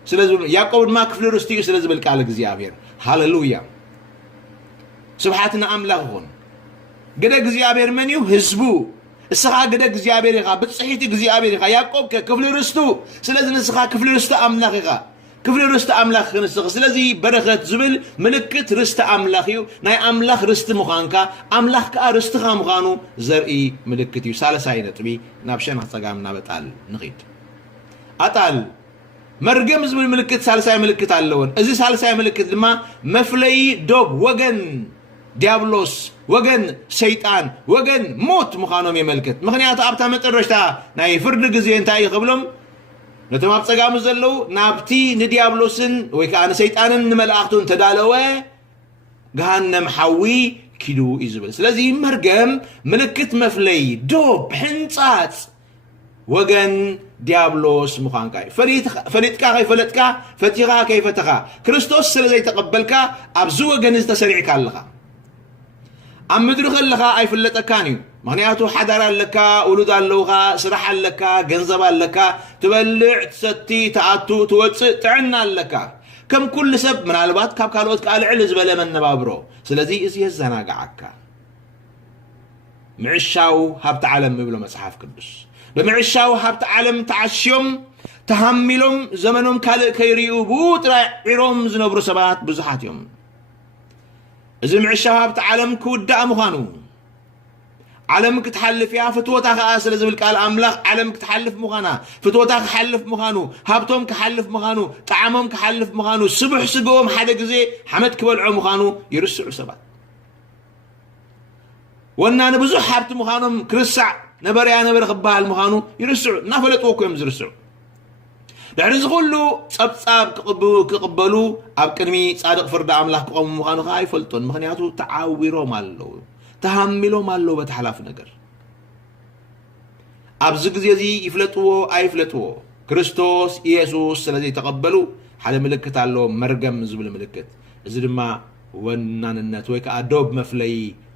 سلازي يعقوب ما كفل رستي سلازي بالكالك زيابير هاللويا سبحاتنا أملاخون قدك زيابير منيو هزبو السخا قدك زيابير يخا بتصحيتي زيابير يخا يعقوب كفل رستو سلازي نسخا كفل رست أملاخ يخا كفل رست أملاخ نسخ سلازي برغت زبل ملكت رست أملاخ يو ناي أملاخ رست مخانكا أملاخ كا رستخا مخانو زرئي ملكت يو سالساي نتبي نابشان هتساقام نابتال نغيد أتال مرقم زبل ملكت سالساي ملكت اللون ازي سالساي ملكت لما مفلي دوب وغن ديابلوس وغن شيطان وغن موت مخانوم يملكت مخنيات ابتا مطرشتا ناي فرد غزي انتاي قبلهم نتماب صقام زلو نابتي نديابلوسن وي كان شيطانن نملاختون تدالوه جهنم حوي كيلو يزبل سلازي مرقم ملكت مفلي دوب حنصات وغن ديابلوس مخانكاي فريتكا كيف فلتكا فتيغا كيف تخا كريستوس سلازي تقبلكا ابزو وغن تسريعك لها أم مدرخ لها أي فلت أكانيو مغنياتو حدر لك ولود اللوغا سرح لك جنزب لك تبلع تستي تعطو توصي تعنا لك كم كل سب من البات كاب كالوت قال علز بلا من نبابرو سلازي ازي الزناقعك معشاو هبت عالم مبلو مسحاف قدس بمعشاو هبت عالم تعشيهم تهملهم زمنهم كيريو بوت راعيروم زنبرو سبات بزحات يوم إذا مع الشباب تعلم كودا مخانو علمك تحلف يا فتوتك أسل زبل قال أملاخ علمك تحلف مخانا فتوتك حلف مخانو هابتهم كحلف مخانو طعامهم كحلف مخانو صبح سقوم حدا زي حمد كبلعو مخانو يرسعوا سبات وانا نبزو حابت مخانو كرسع نبر يا نبر خبها المخانو يرسعوا نفلتوكو يمزرسعوا دحرز كله صبصاب كقبلو اب قدمي صادق فرد املاح قوم مخانو خاي فلطون مخنياتو تعاويرو مالو تحملو مالو بتحلاف ነገር ابز غزي يفلطو ايفلطو ክርስቶስ ኢየሱስ ስለዚህ ተቀበሉ ሓደ ምልክት አለው መርገም ዝብል ምልክት እዚ ድማ ወናንነት ወይ ከአዶብ መፍለይ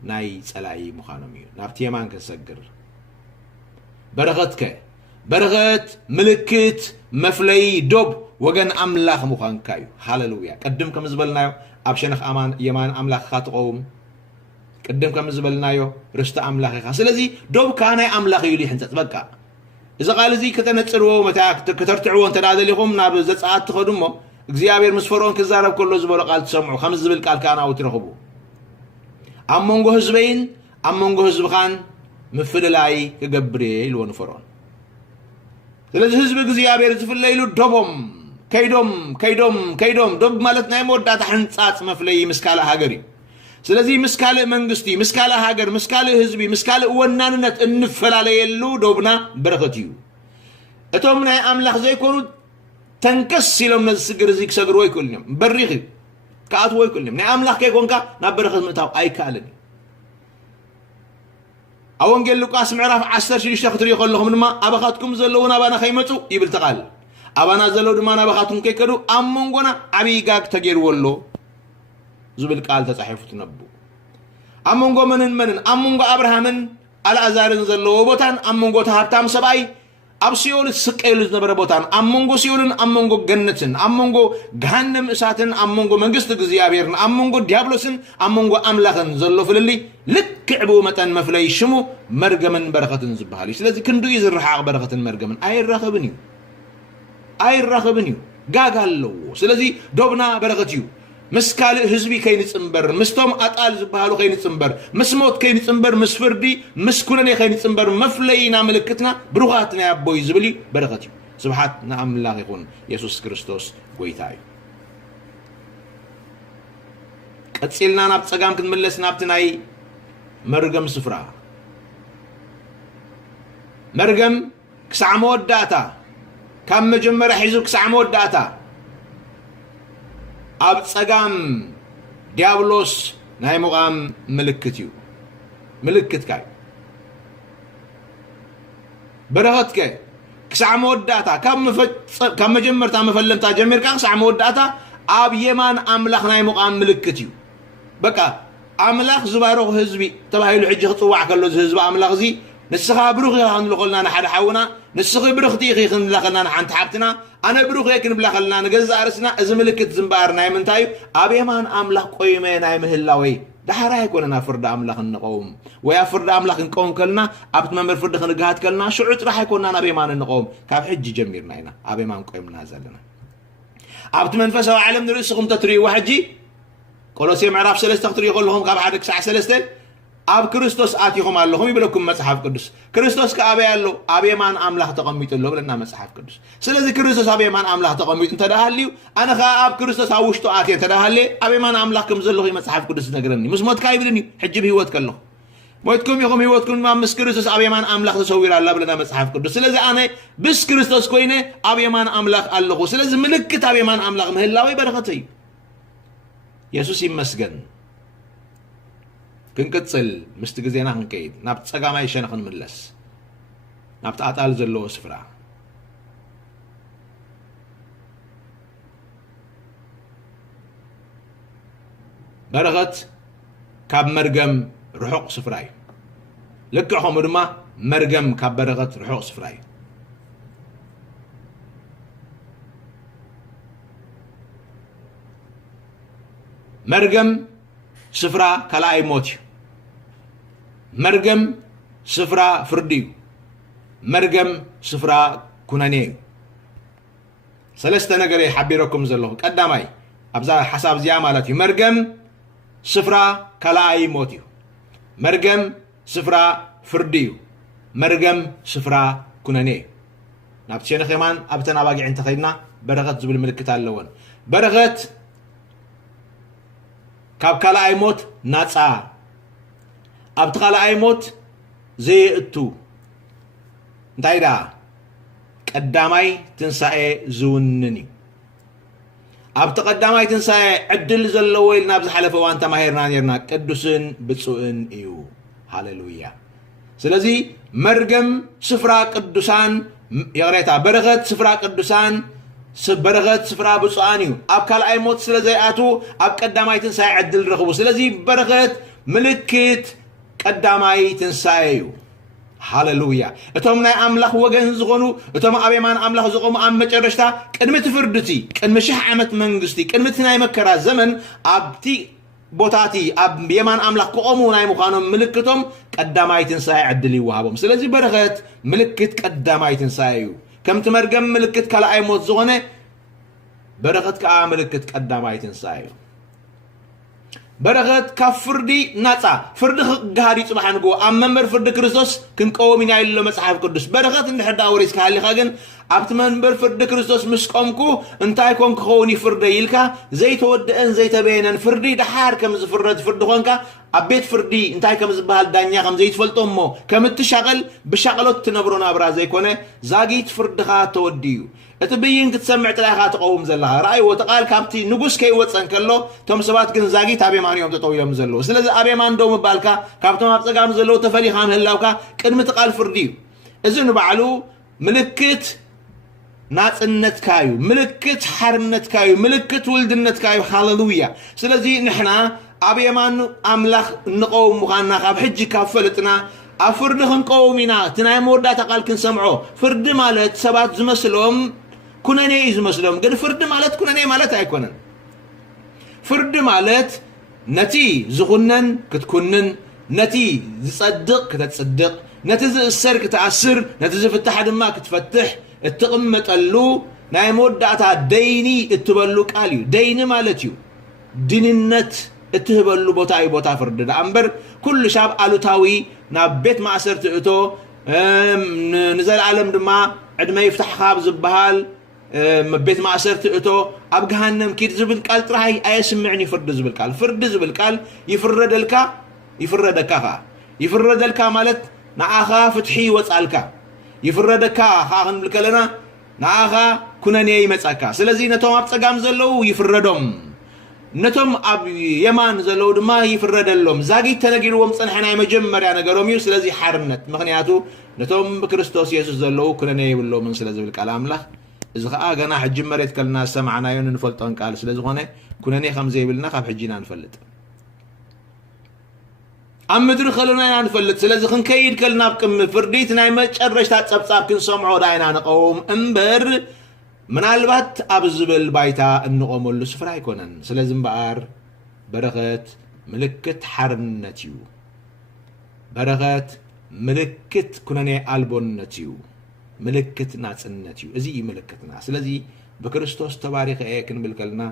ናይ ጸላይ مخانم እዩ ናብቲ የማን ከሰግር برغت ملكت مفلي دوب وغن أملاخ مخانكايو هاللويا قدم كم زبلنايو ኣብ ሸነኽ የማን ኣምላኽኻ ትቆውም ቅድም ከም ዝበልናዮ ርስቲ ኣምላኽኻ ስለዚ ዶብካ ናይ ኣምላኽ እዩ ይሕንፀፅ በቃ إذا قال زي كتنتصروا متى كترتعوا أنت هذا اللي هم ناب زعات تخدمه እግዚአብሔር ምስፈሮን ከዛረብ ከሎ ዝበለ ቃል ተሰምዑ ከም ዝብል ቃል ካና ወትረኽቡ ኣመንጎ ህዝበይን ኣመንጎ ህዝብኻን ምፍልላይ ክገብር ይልወን ፈሮን ስለዚህ ህዝብ እግዚአብሔር ዝፍለይሉ ዶቦም ከይዶም ዶብ ማለት ናይ መወዳእታ ሕንጻጽ መፍለይ ምስካለ ሃገር እዩ ስለዚህ ምስካለ መንግስቲ ምስካለ ሃገር ምስካለ ህዝቢ ምስካለ ወናንነት እንፈላለየሉ ዶብና በረኸት እዩ እቶም ናይ ኣምላኽ ዘይኮኑ ተንከስ ኢሎም ነዚ ስግር እዚ ክሰግርዎ ይክእልዮም በሪኽ ከኣትዎ ይክእልዮም ናይ ኣምላኽ ከይኮንካ ናብ በረኸት ምእታው ኣይከኣልን ኣብ ወንጌል ሉቃስ ምዕራፍ 16 ክትሪኦ ከለኹም ድማ ኣባኻትኩም ዘለዉ ናባና ከይመፁ ይብል ተቓል ኣባና ዘለዉ ድማ ናባኻትኩም ከይከዱ ኣብ መንጎና ዓብይ ጋግ ተገይርዎ ኣሎ ዝብል ቃል ተጻሒፉ ትነብቡ ኣብ መንጎ መንን ኣብ መንጎ አብርሃምን አልዓዛርን ዘለዎ ቦታን ኣብ መንጎ ሃብታም ሰብኣይ ኣብ ሲኦል ስቀይሉ ዝነበረ ቦታን ኣብ መንጎ ሲኦልን ኣብ መንጎ ገነትን ኣብ መንጎ ገሃነም እሳትን ኣብ መንጎ መንግስቲ እግዚአብሔርን ኣብ መንጎ ዲያብሎስን ኣብ መንጎ ኣምላኽን ዘሎ ፍልሊ ልክዕ ብኡ መጠን መፍለይ ሽሙ መርገምን በረኸትን ዝበሃል እዩ ስለዚ ክንዱ እዩ ዝረሓቕ በረኸትን መርገምን ኣይራኸብን እዩ ጋጋ ኣለዎ ስለዚ ዶብና በረኸት እዩ مسكال حزبي كاين صنبر مستوم اطال زبالو كاين صنبر مسموت كاين صنبر مسفردي مسكونني كاين صنبر مفلينا ملكتنا بروغاتنا يا بوي زبلي بركاتي سبحات نعم الله يكون يسوع كريستوس غويتاي قصيلنا ناب صقام كنملس نابتناي مرغم سفرا مرغم كسع موداتا كم مجمر حزب كسع موداتا ኣብ ጸጋም ዲያብሎስ ናይ ሙቃም ምልክት እዩ ምልክትካ በረኸትከ ክሳዕ መወዳእታ ካብ መጀመርታ መፈለምታ ጀሚርካ ክሳዕ መወዳእታ ኣብ የማን ኣምላኽ ናይ ሙቃም ምልክት እዩ በቃ ኣምላኽ ዝባረኹ ህዝቢ ተባሂሉ ሕጂ ክፅዋዕ ከሎ ህዝቢ ኣምላኽ እዚ ንስኻ ብሩኽ ኢኻ ክንብሎ ከለና ንሓደ ሓውና ንስኺ ብሩኽቲ ኢኺ ክንብላ ከለና ንሓንቲ ሓፍትና ኣነ ብሩኽ ክንብላ ከለና ንገዛእ ርእስና እዚ ምልክት ዝምበኣር ናይ ምንታይ ኣብ የማን ኣምላኽ ቆይመ ናይ ምህላወይ ዳሕራ ኣይኮነና ፍርዲ ኣምላኽ ንቀውም ወይ ኣብ ፍርዲ ኣምላኽ ንቀውም ከለና ኣብቲ መምህር ፍርዲ ክንግሃት ከለና ሽዑ ጥራሕ ኣይኮንና ናብ የማን ንቀውም ካብ ሕጂ ጀሚርና ኢና ኣብ የማን ቆይምና ዘለና ኣብቲ መንፈሳዊ ዓለም ንርእስኹም ተትርእይዎ ሕጂ ቆሎሴ ምዕራፍ 3 ክትርእዩ ከለኹም ካብ 1 ክሳዕ 3 ኣብ ክርስቶስ ኣቲኹም ኣለኹም ይብለኩም መጽሓፍ ቅዱስ ክርስቶስ ከኣበይ ኣሎ ኣብ የማን ኣምላኽ ተቐሚጡ ኣሎ ብለና መጽሓፍ ቅዱስ ስለዚ ክርስቶስ ኣብ የማን ኣምላኽ ተቐሚጡ እንተዳሃልዩ ኣነ ኸ ኣብ ክርስቶስ ኣብ ውሽጡ ኣትየ እንተዳሃልየ ኣብ የማን ኣምላኽ ከም ዘለኹ መጽሓፍ ቅዱስ ዝነግረኒ ምስ ሞትካ ይብልኒ ሕጂ ብሂወት ከለኹ ሞትኩም ኢኹም ሂወትኩም ምስ ክርስቶስ ኣብ የማን ኣምላኽ ተሰዊራ ኣላ ብለና መጽሓፍ ቅዱስ ስለዚ ኣነ ብስ ክርስቶስ ኮይነ ኣብ የማን ኣምላኽ ኣለኹ ስለዚ ምልክት ኣብ የማን ኣምላኽ ምህላወይ በረኸት እዩ ኢየሱስ ይመስገን ክንቅጽል ምስቲ ግዜና ክንከይድ ናብቲ ጸጋማይ ሸነኽ ክንምለስ ናብቲ ኣጣል ዘለዎ ስፍራ በረኸት ካብ መርገም ርሑቕ ስፍራ እዩ ልክዕ ከምኡ ድማ መርገም ካብ በረኸት ርሑቕ ስፍራ እዩ መርገም ስፍራ ካልኣይ ሞት እዩ መርገም ስፍራ ፍርዲ እዩ መርገም ስፍራ ኩነኔ እዩ ሰለስተ ነገር ይሓቢረኩም ዘለኹ ቀዳማይ ኣብዛ ሓሳብ እዚኣ ማለት እዩ መርገም ስፍራ ካልኣይ ሞት እዩ መርገም ስፍራ ፍርዲ እዩ መርገም ስፍራ ኩነኔ እዩ ናብቲ ሸነኽ የማን ኣብተን ኣባጊዕ እንተኸይድና በረኸት ዝብል ምልክት ኣለዎን በረኸት ካብ ካልኣይ ሞት ናፃ ኣብቲ ካልኣይ ሞት ዘየእቱ እንታይ ዳ ቀዳማይ ትንሳኤ ዝውንን እዩ ኣብቲ ቀዳማይ ትንሳኤ ዕድል ዘለዎ ኢልና ኣብ ዝሓለፈ እዋን ተማሂርና ነርና ቅዱስን ብፁዕን እዩ ሃሌሉያ ስለዚ መርገም ስፍራ ቅዱሳን የቕሬታ በረኸት ስፍራ ቅዱሳን በረኸት ስፍራ ብፁዓን እዩ ኣብ ካልኣይ ሞት ስለ ዘይኣቱ ኣብ ቀዳማይ ትንሳኤ ዕድል ረኽቡ ስለዚ በረኸት ምልክት ቀዳማይ ትንሳኤ እዩ ሃሌሉያ እቶም ናይ ኣምላኽ ወገን ዝኾኑ እቶም ኣብ የማን ኣምላኽ ዝቆሙ ኣብ መጨረሽታ ቅድሚ ትፍርድቲ ቅድሚ 1000 ዓመት መንግስቲ ቅድሚ ናይ መከራ ዘመን ኣብቲ ቦታቲ ኣብ የማን ኣምላኽ ክቆሙ ናይ ምዃኖም ምልክቶም ቀዳማይ ትንሳኤ ዕድል ይወሃቦም ስለዚ በረኸት ምልክት ቀዳማይ ትንሳኤ እዩ ከምቲ መርገም ምልክት ካልኣይ ሞት ዝኾነ በረኸት ከዓ ምልክት ቀዳማይ ትንሳኤ እዩ በረኸት ካብ ፍርዲ ናፃ ፍርዲ ክጋሃድ ይፅባሕ ንጎ ኣብ መንበር ፍርዲ ክርስቶስ ክንቀወም ኢና ኢሉ መጽሓፍ ቅዱስ በረኸት እንድሕር ወሪስካ ሃሊኻ ግን ኣብቲ መንበር ፍርዲ ክርስቶስ ምስ ቆምኩ እንታይ ኮን ክኸውን ይፍርደ ኢልካ ዘይተወድአን ዘይተበየነን ፍርዲ ድሓር ከም ዝፍረድ ፍርዲ ኮንካ ኣብ ቤት ፍርዲ እንታይ ከም ዝበሃል ዳኛ ከም ዘይትፈልጦ እሞ ከም እትሻቐል ብሻቐሎት ትነብሮ ናብራ ዘይኮነ ዛጊት ፍርድኻ ተወዲዩ እቲ ብይን ክትሰምዕ ጥራይኻ ትቀውም ዘለኻ ረኣይዎ ተቓል ካብቲ ንጉስ ከይወፀን ከሎ ቶም ሰባት ግን ዛጊት ኣብ የማን እዮም ጠጠው ኢሎም ዘለዉ ስለዚ ኣብ የማን ደው ምባልካ ካብቶም ኣብ ፀጋም ዘለዉ ተፈሊኻ ምህላውካ ቅድሚ ትቓል ፍርዲ እዩ እዚ ንባዕሉ ምልክት ናጽነትካ እዩ ምልክት ሓርነትካ እዩ ምልክት ውልድነትካ እዩ ሃሌሉያ ስለዚ ንሕና ኣብ የማን ኣምላኽ ንቀውም ምዃንና ካብ ሕጂ ካብ ፈልጥና ኣብ ፍርዲ ክንቀውም ኢና እቲ ናይ መወዳእታ ቃል ክንሰምዖ ፍርዲ ማለት ሰባት ዝመስሎም ኩነኔ እዩ ዝመስሎም ግን ፍርዲ ማለት ኩነኔ ማለት ኣይኮነን ፍርዲ ማለት ነቲ ዝኹነን ክትኩንን ነቲ ዝጸድቕ ከተጽድቕ ነቲ ዝእሰር ክትኣስር ነቲ ዝፍታሕ ድማ ክትፈትሕ እትቕመጠሉ ናይ መወዳእታ ደይኒ እትበሉ ቃል እዩ ደይኒ ማለት እዩ ድንነት እትህበሉ ቦታ እዩ ቦታ ፍርዲ ዳ እምበር ኩሉ ሻብ ኣሉታዊ ናብ ቤት ማእሰርቲ እቶ ንዘለዓለም ድማ ዕድመ ይፍታሕኻ ዝበሃል ቤት ማእሰርቲ እቶ ኣብ ገሃነም ኪድ ዝብል ቃል ጥራይ ኣየስምዕኒ ፍርዲ ዝብል ቃል ፍርዲ ዝብል ቃል ይፍረደልካ ይፍረደልካ ማለት ንዓኻ ፍትሒ ይወፃልካ ይፍረደካ ኻ ክንብል ከለና ንዓኻ ኩነኔ ይመፀካ ስለዚ ነቶም ኣብ ፀጋም ዘለዉ ይፍረዶም ነቶም ኣብ የማን ዘለዉ ድማ ይፍረደሎም ዛጊት ተነጊርዎም ፀንሐ ናይ መጀመርያ ነገሮም እዩ ስለዚ ሓርነት ምክንያቱ ነቶም ብክርስቶስ ኢየሱስ ዘለዉ ኩነኔ ይብሎምን ስለ ዝብል ቃል ኣምላኽ እዚ ከዓ ገና ሕጂ መሬት ከልና ሰማዕናዮን ንፈልጦን ቃል ስለ ዝኾነ ኩነኔ ከም ዘይብልና ካብ ሕጂና ንፈልጥ ኣብ ምድሪ ከለና ኢና ንፈልጥ ስለዚ ክንከይድ ከልና ኣብ ቅድሚ ፍርዲት ናይ መጨረሽታ ፀብፃብ ክንሰምዖ ዳይና ንቀውም እምበር ምናልባት ኣብ ዝብል ባይታ እንቆመሉ ስፍራ ኣይኮነን ስለዚ እምበኣር በረኸት ምልክት ሓርነት እዩ በረኸት ምልክት ኩነኔ ኣልቦነት እዩ ምልክት ናጽነት እዩ እዚ ምልክትና ስለዚ ብክርስቶስ ተባሪኸ ክንብል ከልና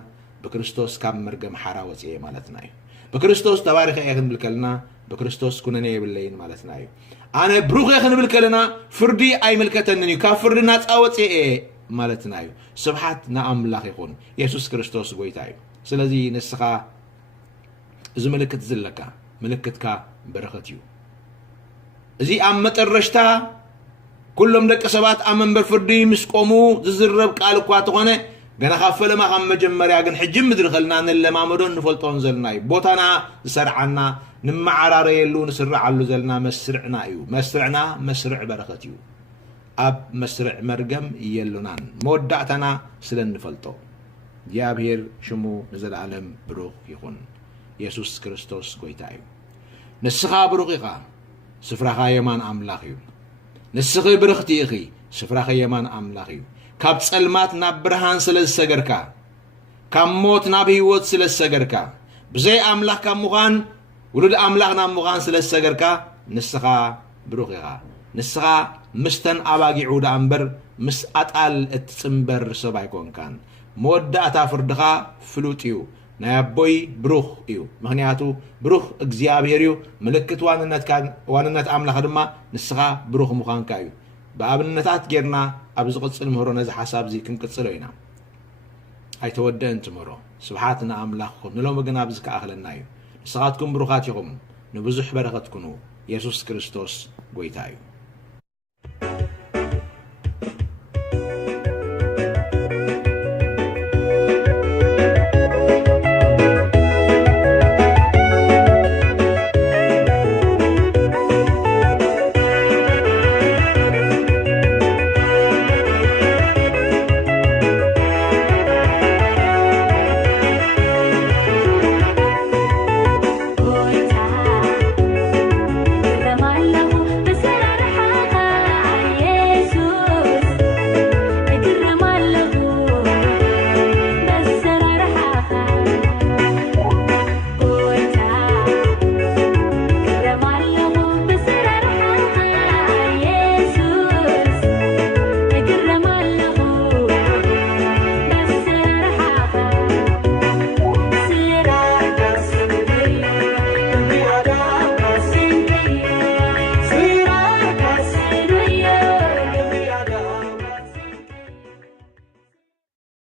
ብክርስቶስ ካብ መርገም ሓራ ወፅየ ማለትና እዩ ብክርስቶስ ተባሪኸ ክንብል ከልና ብክርስቶስ ኩነኔ የብለይን ማለትና እዩ ኣነ ብሩኽ ክንብል ከለና ፍርዲ ኣይምልከተንን እዩ ካብ ፍርዲ ናፃ ወፅየ ማለትና እዩ ስብሓት ንኣምላኽ ይኹን ኢየሱስ ክርስቶስ ጎይታ እዩ ስለዚ ንስኻ እዚ ምልክት ዘለካ ምልክትካ በረኸት እዩ እዚ ኣብ መጨረሽታ ኩሎም ደቂ ሰባት ኣብ መንበር ፍርዲ ምስ ቆሙ ዝዝረብ ቃል እኳ ተኾነ ገና ካብ ፈለማ ካብ መጀመርያ ግን ሕጂ ምድሪ ከልና ንለማመዶን ንፈልጦን ዘለና እዩ ቦታና ዝሰርዓና ንመዓራረየሉ ንስርዓሉ ዘለና መስርዕና እዩ መስርዕና መስርዕ በረኸት እዩ ኣብ መስርዕ መርገም የሉናን መወዳእታና ስለ ንፈልጦ እግዚኣብሔር ሽሙ ንዘለዓለም ብሩኽ ይኹን ኢየሱስ ክርስቶስ ጎይታ እዩ ንስኻ ብሩኽ ኢኻ ስፍራኻ የማን ኣምላኽ እዩ ንስኺ ብርኽቲ ኢኺ ስፍራኸ የማን ኣምላኽ እዩ ካብ ጸልማት ናብ ብርሃን ስለ ዝሰገርካ ካብ ሞት ናብ ህይወት ስለ ዝሰገርካ ብዘይ ኣምላኽ ካብ ምዃን ውሉድ ኣምላኽ ናብ ምዃን ስለ ዝሰገርካ ንስኻ ብሩኽ ኢኻ ንስኻ ምስተን ኣባጊዑ ዳ እምበር ምስ ኣጣል እትፅምበር ሰብ ኣይኮንካን መወዳእታ ፍርድኻ ፍሉጥ እዩ ናይ ኣቦይ ብሩኽ እዩ ምክንያቱ ብሩኽ እግዚኣብሔር እዩ ምልክት ዋንነት ኣምላኽ ድማ ንስኻ ብሩኽ ምዃንካ እዩ ብኣብነታት ጌርና ኣብ ዝቕፅል ምህሮ ነዚ ሓሳብ እዚ ክንቅፅሎ ኢና ኣይተወደአን ትምህሮ ስብሓት ንኣምላኽ ኹን ንሎሚ ግን ኣብዚ ከኣኽለና እዩ ንስኻትኩም ብሩኻት ኢኹም ንብዙሕ በረኸት ኩኑ ኢየሱስ ክርስቶስ ጎይታ እዩ